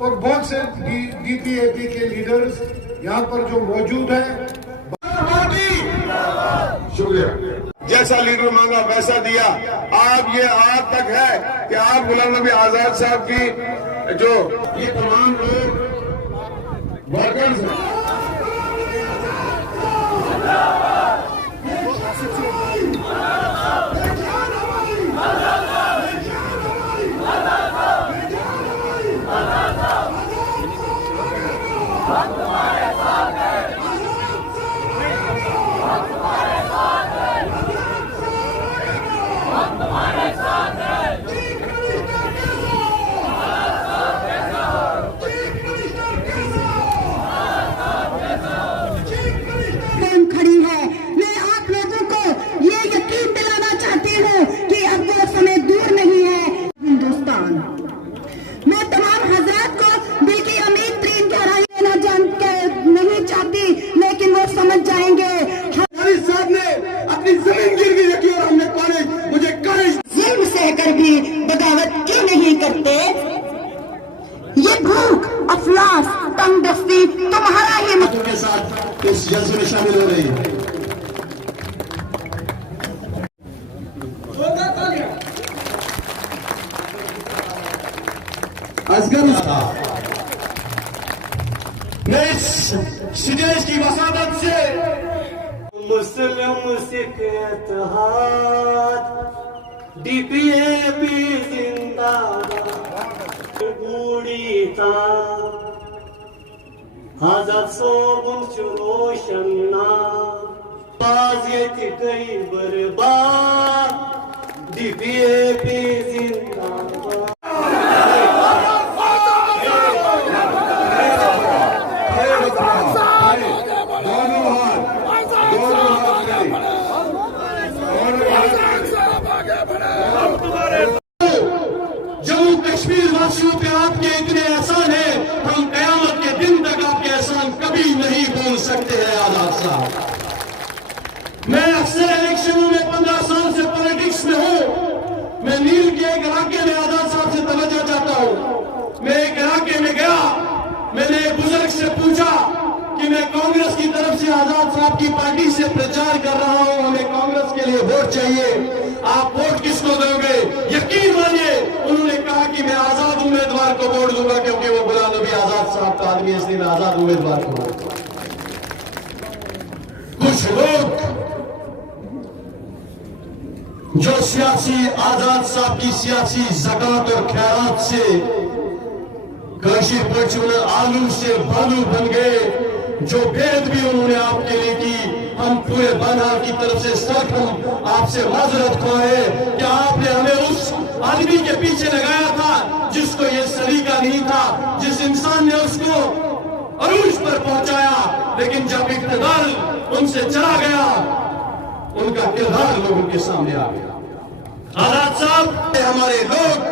اور بہت سے DPAP کے لیڈرز یہاں پر جو موجود ہیں. شکریہ. جیسا لیڈر مانگا ویسا دیا. آپ یہ آج تک ہے کہ آپ غلام نبی آزاد صاحب کی جو یہ تمام لوگ ورکرز ہیں. بغاوت کیوں نہیں کرتے؟ یہ بھوک، افلاس، تنگ دستی تمہارا ہی مطلب کے ساتھ اس جلسے میں شامل ہو رہی ہے. میں اس سٹیج کی وساطت سے مسلم سکھ اتحاد DPAP زندہ باد بوڑی تا آزاد صوبن روشن نام بازیت گئی برباد DPAP زندہ باد. جموں کشمیر واسیوں پہ آپ کے اتنے احسان ہیں، ہم قیامت کے دن تک آپ کے احسان کبھی نہیں بھول سکتے ہیں. آزاد صاحب، میں اکثر الیکشنوں میں 15 سال سے پالیٹکس میں ہوں. میں نیل کے ایک علاقے میں آزاد صاحب سے توجہ چاہتا ہوں. میں ایک علاقے میں گیا، میں نے ایک بزرگ سے پوچھا کہ میں کانگریس کی طرف سے آزاد صاحب کی پارٹی سے پرچار کر رہا ہوں، ہمیں کانگریس کے لیے ووٹ چاہیے، آپ ووٹ کس کو دو گے؟ یقین مانیے انہوں نے کہا کہ میں آزاد امیدوار کو ووٹ دوں گا کیونکہ وہ غلام نبی آزاد صاحب کا آدمی ہے، اس لیے میں آزاد امیدوار کو ووٹ دوں گا. کچھ لوگ جو سیاسی آزاد صاحب کی سیاسی زکات اور خیرات سے کاشی پرچون آلو سے بالو بن گئے، جو بیعت بھی انہوں نے آپ کے لیے کی، ہم پورے بنہار کی طرف سے سخت ہم آپ سے معذرت خواہ کہ آپ نے ہمیں اس آدمی کے پیچھے لگایا تھا جس کو یہ سلیقہ نہیں تھا، جس انسان نے اس کو عروج پر پہنچایا، لیکن جب اقتدار ان سے چلا گیا ان کا کردار لوگوں کے سامنے آ گیا. آزاد صاحب، ہمارے لوگ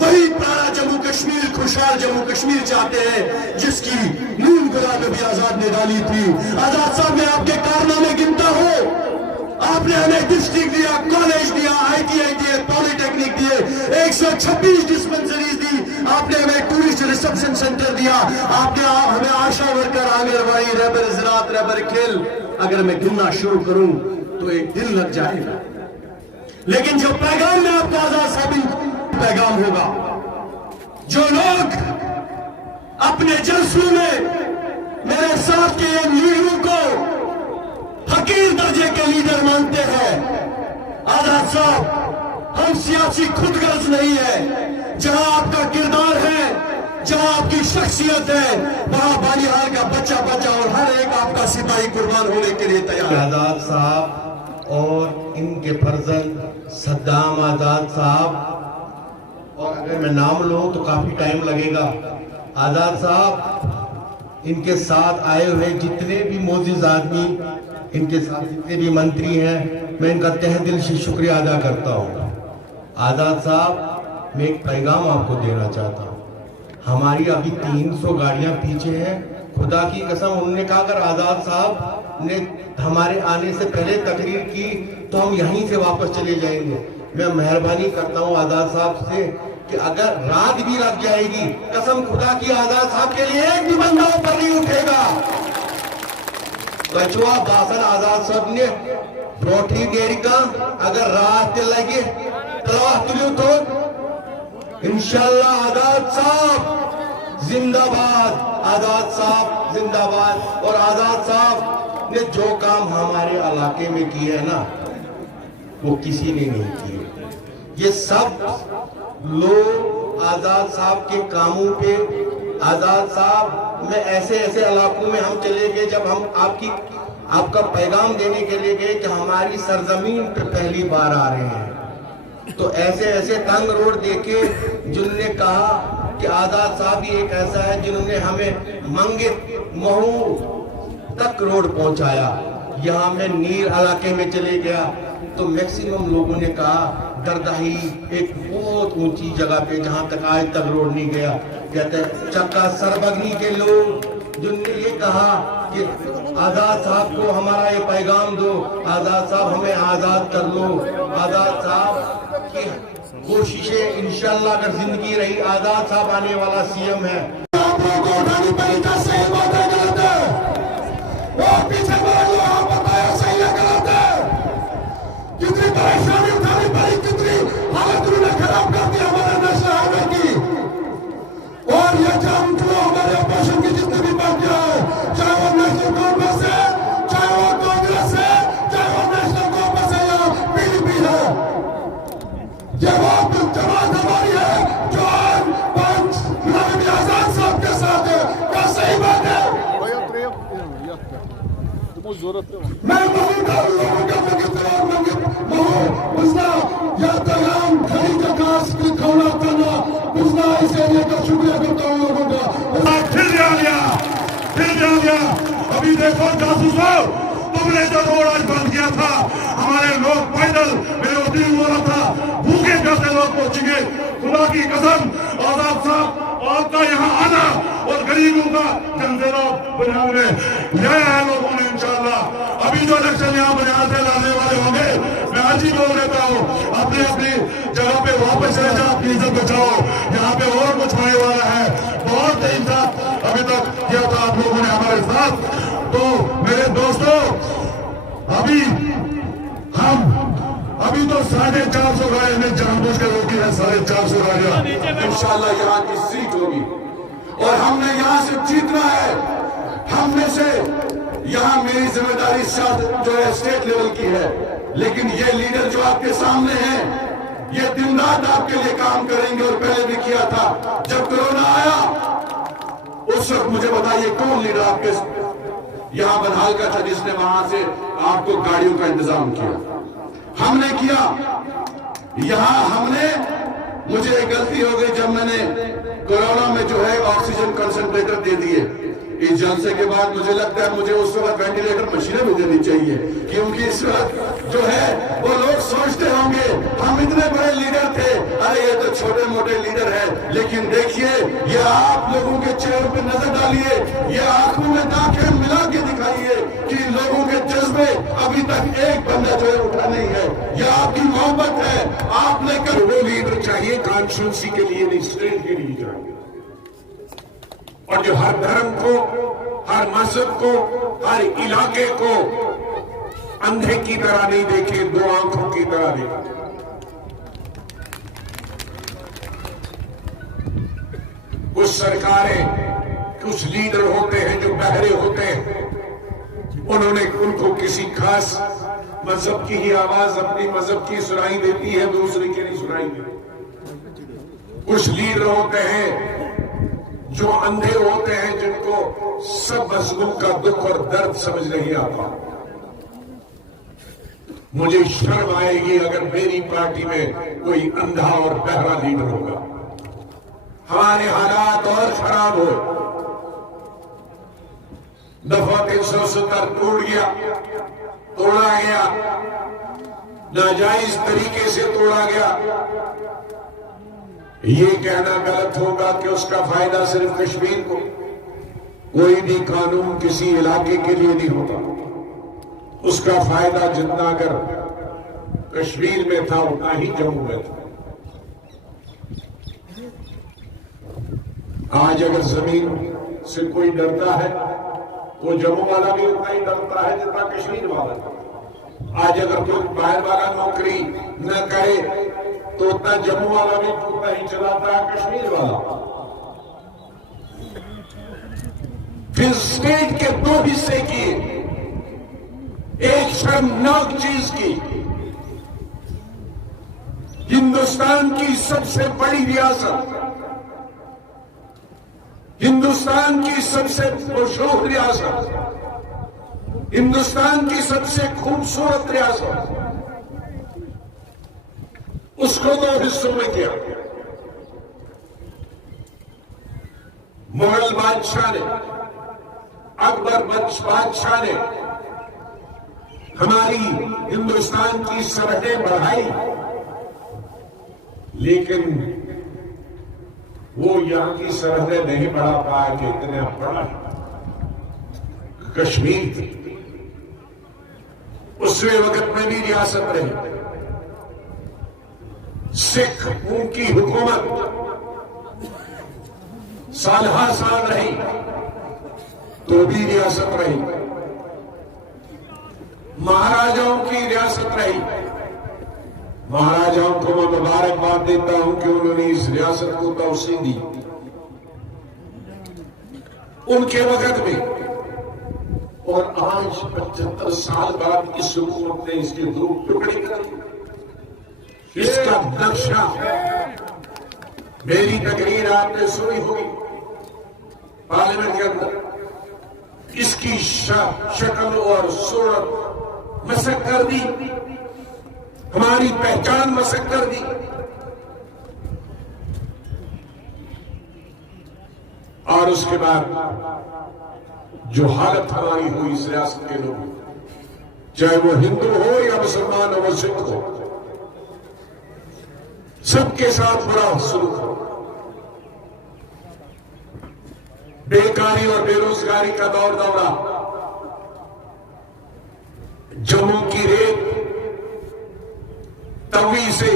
وہی پرانا جموں کشمیر، خوشحال جموں کشمیر چاہتے ہیں جس کی نون غلام نبی آزاد نے ڈالی تھی. آزاد صاحب، میں آپ کے کارنامے گنتا ہوں. آپ نے ہمیں ڈسٹرکٹ دیا، کالج دیا، ITI دیے، پالی ٹیکنک دیے، 126 ڈسپنسریز دی، آپ نے ہمیں ٹورسٹ ریسپشن سینٹر دیا، آپ نے ہمیں آشا ورکر، آنگن واڑی، رہبر زراعت، رہبر کھیل. اگر میں گننا شروع کروں تو ایک دن لگ جائے گا، لیکن جو پیغام میں آپ کا آزاد صاحب پیغام ہوگا، جو لوگ اپنے جلسوں میں میرے ساتھ کے لیڈروں کو حقیر درجے کے لیڈر مانتے ہیں. آزاد صاحب، ہم سیاسی خود غرض نہیں ہے. جہاں آپ کا کردار ہے، جہاں آپ کی شخصیت ہے، وہاں بانیہال کا بچہ بچہ اور ہر ایک آپ کا سپاہی قربان ہونے کے لیے تیار ہے. آزاد صاحب اور ان کے فرزند صدام آزاد صاحب، اور اگر میں نام لوں تو کافی ٹائم لگے گا. آزاد صاحب، ان کے ساتھ آئے ہوئے جتنے بھی معزز آدمی، ان کے ساتھ جتنے بھی منتری ہیں، میں ان کا تہ دل سے شکریہ ادا کرتا ہوں. آزاد صاحب، میں ایک پیغام آپ کو دینا چاہتا ہوں. ہماری ابھی 300 گاڑیاں پیچھے ہیں. خدا کی قسم انہوں نے کہا اگر آزاد صاحب نے ہمارے آنے سے پہلے تقریر کی تو ہم یہیں سے واپس چلے جائیں گے. میں مہربانی کرتا ہوں آزاد صاحب سے کہ اگر رات بھی لگ جائے گی قسم خدا کی آزاد صاحب کے لیے ایک بھی بندہ اوپر نہیں اٹھے گا. بچوا باسن آزاد صاحب نے بروٹھی گیری کا اگر رات تے لگے تلوہ تلیو تو انشاءاللہ آزاد صاحب زندہ باد, آزاد صاحب زندہ باد. اور آزاد صاحب نے جو کام ہمارے علاقے میں کیے ہیں نا وہ کسی نے نہیں کیے. یہ سب لوگ آزاد صاحب کے کاموں پہ, آزاد صاحب میں ایسے ایسے علاقوں میں ہم چلے گئے جب ہم آپ کا پیغام دینے کے لیے گئے کہ ہماری سرزمین پہ پہلی بار آ رہے ہیں, تو ایسے ایسے تنگ روڈ دیکھے جنہوں نے کہا کہ آزاد صاحب ہی ایک ایسا ہے جنہوں نے ہمیں منگت مہو تک روڈ پہنچایا. یہاں میں نیر علاقے میں چلے گیا تو میکسیمم لوگوں نے کہا دردہی ایک بہت اونچی جگہ پہ جہاں تک آج تک روڈ نہیں گیا, کہتے ہیں چکا سربگنی کے لوگ جن نے یہ کہا کہ آزاد صاحب کو ہمارا یہ پیغام دو, آزاد صاحب ہمیں آزاد کر لو. آزاد صاحب کی کوششیں انشاءاللہ اگر زندگی رہی آزاد صاحب آنے والا سی ایم ہے. آپ لوگوں کو اٹھانی پڑی کا صحیح بات ہے غلط ہے, وہ پیچھے بڑھ لو, آپ بتایا صحیح ہے غلط ہے. کتنی پریشانی اٹھانی پڑی, کتنی حالت انہوں نے خراب کر دی ہمارے نیشنل ہائی وے کی. اور یہ جام جو ہمارے اپوزیشن کی جتنی بھی پارٹیاں ہیں, چاہے وہ نیشنل کانفرنس ہے, چاہے وہ کانگریس ہے, چاہے وہ نیشنل کانفرنس ہے یا PDP ہے, یہ وہ جماعت ہماری ہے جو آج نبی آزاد صاحب کے ساتھ ہے. کیا صحیح بات ہے؟ میں مہو کا لوگوں کا مگترار مہو بزنا یا تیام کھڑی کا گاس کی کھونا کرنا بزنا اس ایریے کا شکریہ کرتا ہوں لوگوں کا. پھر جا گیا. ابھی دیکھو جاسوسو, تم نے جو روڈ آج بند کیا تھا, ہمارے لوگ پیدل میرے وطن ہو رہا تھا, بھوکے پیاسے لوگ پہنچیں گے. خدا کی قسم آزاد صاحب آپ کا یہاں آنا اور غریبوں کا جنزیرہ بنانے لے آئے لوگوں نے انشاءاللہ. ابھی جو الیکشن یہاں بنیاد سے لانے والے ہوں گے, میں آج ہی بول دیتا ہوں اپنی اپنی جگہ پہ واپس رہ جا, اپنی عزت بچاؤ. یہاں پہ اور کچھ ہونے والا ہے, بہت انصاف ابھی تک کیا تھا آپ لوگوں نے ہمارے ساتھ. تو میرے دوستوں ابھی تو 450 گاڑی نے جان بوجھ کے روکی ہے, 450 گاڑیاں. انشاءاللہ یہاں کی سیٹ ہوگی اور ہم نے یہاں سے جیتنا ہے. ہم میں سے یہاں میری ذمہ داری جو ہے اسٹیٹ لیول کی ہے, لیکن یہ لیڈر جو آپ کے سامنے ہیں یہ دن رات آپ کے لیے کام کریں گے, اور پہلے بھی کیا تھا. جب کرونا آیا اس وقت مجھے بتائیے کون لیڈر آپ کے یہاں بنحال کا تھا جس نے وہاں سے آپ کو گاڑیوں کا انتظام کیا؟ ہم نے کیا. یہاں مجھے ایک غلطی ہو گئی جب میں نے کورونا میں جو ہے آکسیجن کنسنٹریٹر دے دیے. اس جلسے کے بعد مجھے لگتا ہے مجھے اس وقت وینٹیلیٹر مشینیں بھی دینی چاہیے, کیونکہ اس وقت جو ہے وہ لوگ سوچتے ہوں گے ہم اتنے بڑے لیڈر تھے, ارے یہ تو چھوٹے موٹے لیڈر ہیں. لیکن دیکھیے یہ آپ لوگوں کے چہروں پہ نظر ڈالیے, یہ آنکھوں میں آنکھیں ملا کے دکھائیے کہ لوگوں کے جذبے ابھی تک ایک بندہ جو ہے اٹھا نہیں ہے. یہ آپ کی محبت ہے, آپ لے کر وہ لیڈر چاہیے کانسٹیٹوئنسی کے لیے نہیں, اسٹیٹ کے لیے چاہیے, اور جو ہر دھرم کو, ہر مذہب کو, ہر علاقے کو اندھے کی طرح نہیں دیکھے, 2 آنکھوں کی طرح دیکھے. کچھ سرکاریں, کچھ لیڈر ہوتے ہیں جو بہرے ہوتے ہیں, ان کو کسی خاص مذہب کی ہی آواز اپنی مذہب کی سنائی دیتی ہے, دوسرے کی نہیں سنائی دیتی. کچھ لیڈر ہوتے ہیں جو اندھے ہوتے ہیں, جن کو سب مظلوم کا دکھ اور درد سمجھ نہیں آتا. مجھے شرم آئے گی اگر میری پارٹی میں کوئی اندھا اور بہرا لیڈر ہوگا. ہمارے حالات اور خراب ہو. دفعہ 370 توڑا گیا, ناجائز طریقے سے توڑا گیا. یہ کہنا غلط ہوگا کہ اس کا فائدہ صرف کشمیر کو. کوئی بھی قانون کسی علاقے کے لیے نہیں ہوتا. اس کا فائدہ جتنا اگر کشمیر میں تھا اتنا ہی جموں میں تھا. آج اگر زمین سے کوئی ڈرتا ہے وہ جموں والا بھی اتنا ہی ڈرتا ہے جتنا کشمیر والا. آج اگر کوئی باہر والا نوکری نہ کرے تو اتنا جموں والا بھی اتنا ہی چلاتا ہے کشمیر والا. پھر اسٹیٹ کے دو حصے کیے. ایک شرمناک چیز کی، ہندوستان کی سب سے بڑی ریاست، ہندوستان کی سب سے مشہور ریاست، ہندوستان کی سب سے خوبصورت ریاست، اس کو دو حصوں میں کیا. مغل بادشاہ نے، اکبر بادشاہ نے ہماری ہندوستان کی سرحدیں بڑھائی، لیکن وہ یہاں کی سرحدیں نہیں بڑھا پایا کہ اتنا بڑا کشمیر تھی. اس وقت میں بھی ریاست رہی. سکھ ان کی حکومت سالہ سال رہی تو بھی ریاست رہی. مہاراجاؤں کی ریاست رہی. مہاراجاؤں کو میں مبارکباد دیتا ہوں کہ انہوں نے اس ریاست کو توسیع دی. ان کے وقت میں اور آج 75 سال بعد اس حکومت نے اس کے دو ٹکڑے کر دیے. اس کا نقشہ میری تقریر آپ نے سنی ہوگی پارلیمنٹ کے اندر. اس کی شکل اور صورت مسخ کر دی، ہماری پہچان مسخ کر دی. اور اس کے بعد جو حالت ہماری ہوئی اس ریاست کے لوگوں، چاہے وہ ہندو ہو یا مسلمان ہو، وہ سکھ ہو، سب کے ساتھ برا سلوک ہو. بیکاری اور بے روزگاری کا دور دورہ، جموں کی ریت توی سے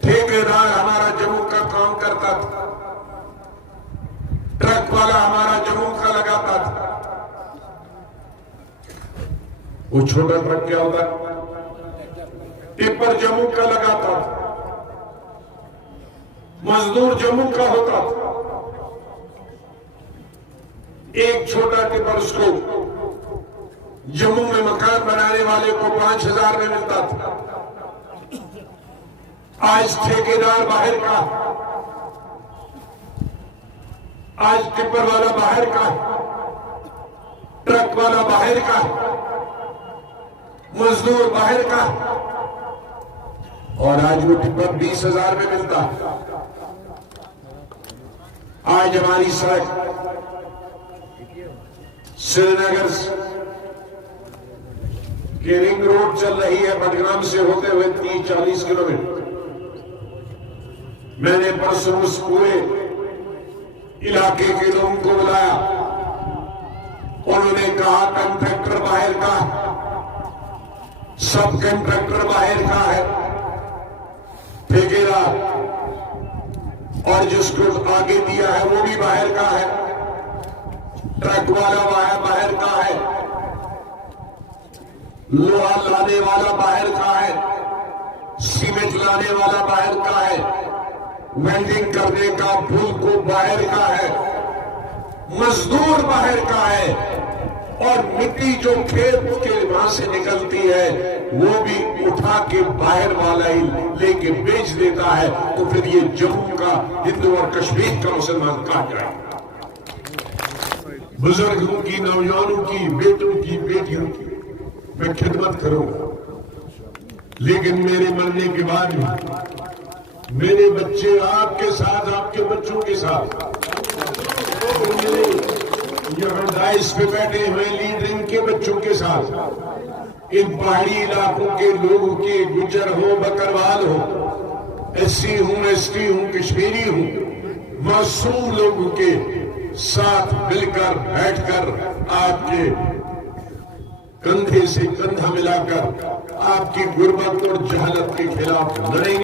ٹھیکیدار ہمارا جموں کا کام کرتا تھا، ٹرک والا ہمارا جموں کا لگاتا تھا. وہ چھوٹا ٹرک کیا ہوتا ہے؟ ٹپر جموں کا لگاتا تھا، مزدور جموں کا ہوتا تھا. ایک چھوٹا ٹپر اس کو جموں میں مکان بنانے والے کو 5,000 میں ملتا تھا. آج ٹھیکیدار باہر کا، آج ٹپر والا باہر کا، ٹرک والا باہر کا، مزدور باہر کا، اور آج وہ ٹپر 20,000 میں ملتا. آج ہماری سڑک سری نگر کی رنگ روڈ چل رہی ہے بٹگرام سے ہوتے ہوئے 30-40 کلومیٹر. میں نے پرسوں اس پورے علاقے کے لوگوں کو بلایا. انہوں نے کہا کنٹریکٹر باہر کا، سب کنٹریکٹر باہر کا ہے، ٹھیکیدار اور جس کو آگے دیا ہے وہ بھی باہر کا ہے، ٹرک والا باہر کا ہے، لوہا لانے والا باہر کا ہے، سیمنٹ لانے والا باہر کا ہے، ویلڈنگ کرنے کا پھول کو باہر کا ہے، مزدور باہر کا ہے، اور مٹی جو کھیت کے وہاں سے نکلتی ہے وہ بھی اٹھا کے باہر والا ہی لے کے بیچ دیتا ہے. تو پھر یہ جموں کا ہندو اور کشمیر کا مسلمان کہاں جائے؟ بزرگوں کی، نوجوانوں کی، بیٹوں کی، بیٹیوں کی میں خدمت کروں گا، لیکن میرے مرنے کے بعد بھی میرے بچے آپ کے ساتھ، آپ کے بچوں کے ساتھ، یہاں دائش پہ بیٹھے ہوئے لیڈر ان کے بچوں کے ساتھ، ان پہاڑی علاقوں کے لوگوں کے، گجر ہو، بکروال ہو، ایس سی ہوں، ایس ٹی ہوں، کشمیری ہوں، معصوم لوگوں کے ساتھ مل کر بیٹھ کر آپ کے کندھے سے کندھا ملا کر آپ کی غربت اور جہالت کے خلاف لڑیں گے.